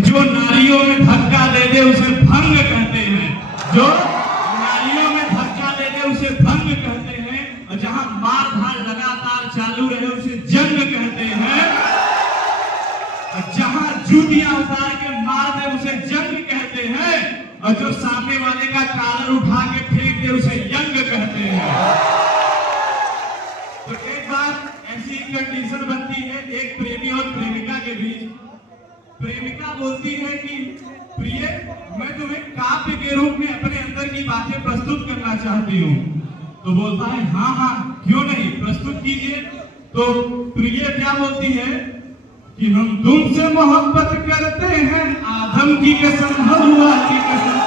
जो नारियों में धक्का दे दे उसे भंग कहते हैं, जो नारियों में धक्का दे दे उसे भंग कहते हैं, और जहां मार धाड़ लगातार चालू रहे उसे जंग कहते हैं, और जहां जूतियां उतार के मार दे उसे जंग कहते हैं, और जो सामने वाले का कॉलर उठा के फेंक दे उसे यंग कहते हैं। तो एक बार ऐसी कंडीशन बनती है एक प्रेमी और प्रेमिका के बीच। प्रेमिका बोलती है कि प्रिय, मैं तुम्हें काव्य के रूप में अपने अंदर की बातें प्रस्तुत करना चाहती हूँ। तो बोलता है हाँ हाँ क्यों नहीं, प्रस्तुत कीजिए। तो प्रिय क्या बोलती है कि हम तुमसे मोहब्बत करते हैं आदम की कसम, हवा की कसम,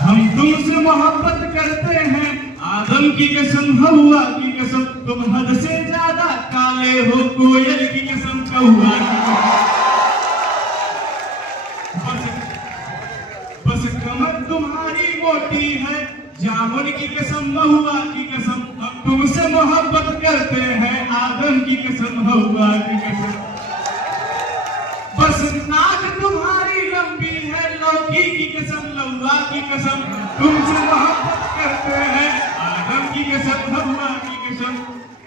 हम तुमसे मोहब्बत करते हैं आदम की कसम, हवा की कसम, तुम हद से ज्यादा काले हो कोयल की कसम, कौआ की कसम, बस कमर तुम्हारी मोटी है जामुन की कसम, महुआ की कसम, हम तुमसे मोहब्बत करते हैं आदम की कसम, हवा की कसम, बस नाक तुम्हारी लंबी है लौकी की कसम, लौवा की कसम, तुमसे मोहब्बत करते हैं आदम की कसम, हवा की कसम,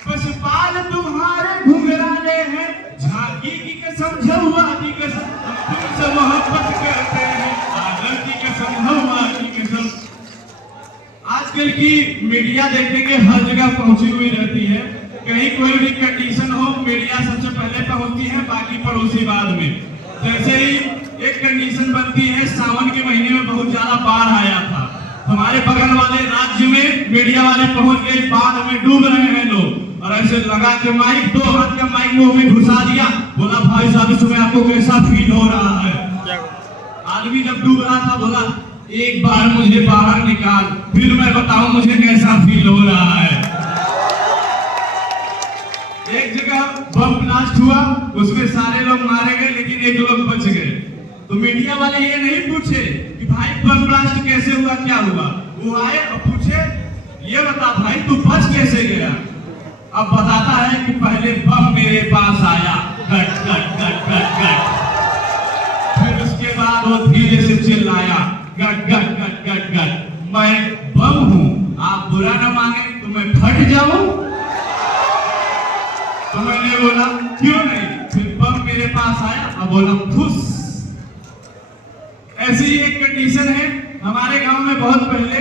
बस बाल तुम्हारे घुंघराले हैं झांकी की कसम, झौवा की कसम, तुमसे मोहब्बत करते हैं आदम की कसम, हवा की कसम। आजकल की मीडिया देखेंगे हर जगह पहुंची हुई रहती है, कहीं कोई भी कंडीशन हो मीडिया सबसे पहले पहुंचती है, बाकी पड़ोसी बाद में। जैसे ही एक कंडीशन बनती है, सावन के महीने में बहुत ज्यादा बाढ़ आया था, हमारे बगल वाले राज्य में मीडिया वाले पहुंच गए, बाढ़ में डूब रहे हैं लोग, और ऐसे लगा के माइक, 2 हाथ का माइक मुंह में घुसा दिया, बोला भाई साहब इस समय आपको कैसा फील हो रहा है। आदमी जब डूब रहा था बोला एक बार मुझे बाहर निकाल, फिर मैं बताऊं मुझे कैसा फील हो रहा है। एक जगह बम ब्लास्ट हुआ, उसमें सारे लोग मारे गए लेकिन एक लोग बच गए। तो मीडिया वाले ये नहीं पूछे कि भाई बम ब्लास्ट कैसे हुआ, क्या हुआ, वो आए और पूछे ये बता भाई तू बच कैसे गया। अब बताता है कि पहले बम मेरे पास आया, गट गट गट गट गट, फिर उसके बाद वो धीरे से चिल्लाया, गट गट गट गट गट, मैं बम हूं, आप बुरा न माने तो मैं फट जाऊं। तो मैंने बोला क्यों नहीं, फिर बम मेरे पास आया, अब बोला फुस। ऐसी ही एक कंडीशन है, हमारे गांव में बहुत पहले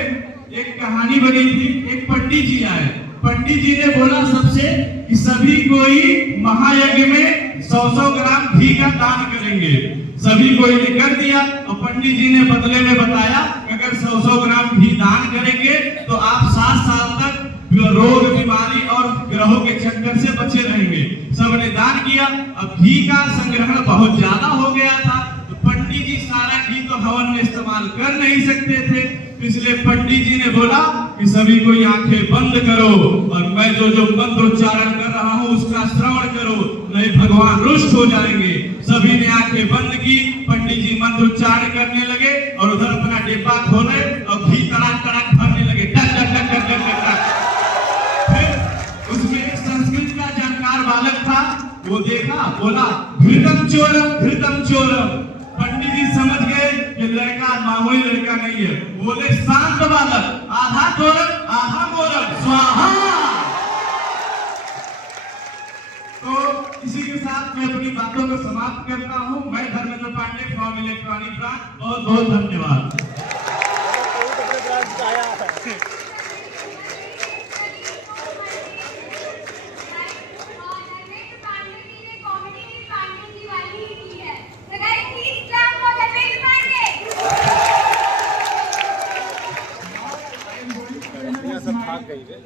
एक कहानी बनी थी। एक पंडित जी आए, पंडित जी ने बोला सबसे कि सभी कोई महायज्ञ में 100-100 ग्राम घी का दान करेंगे। सभी कोई ने कर दिया, और पंडित जी ने बदले में बताया अगर 100-100 ग्राम घी दान करेंगे तो आप 7 साल तक रोग बीमारी और ग्रहों के चक्कर से बचे रहेंगे। सबने दान किया। अब घी का संग्रहण बहुत ज्यादा हो गया था, तो पंडित जी सारा घी तो हवन में इस्तेमाल कर नहीं सकते थे, इसलिए पंडित जी ने बोला कि सभी कोई आंखें बंद करो और मैं जो जो मंत्रोच्चारण कर रहा हूँ उसका श्रवण करो, नहीं भगवान रुष्ट हो जाएंगे। सभी ने आंखें बंद की, पंडित जी मंत्रोच्चारण करने लगे और उधर अपना डिब्बा खोले और घी तड़ाक तड़ाक भरने लगे, टक टक टक टक टक टक। फिर उसमें एक संस्कृत का जानकार बालक था, वो देखा, बोला घृतम चोरम घृतम चोरम। पंडित जी समझ गए कि लड़का मामूली लड़का नहीं है, बोले शांत बालक, आधा तोरम आधा मोरम स्वाहा। तो इसी के साथ मैं अपनी बातों को समाप्त करता हूँ। मैं Dharmendra Pandey from electronic branch, बहुत बहुत धन्यवाद। सब भाग गई है।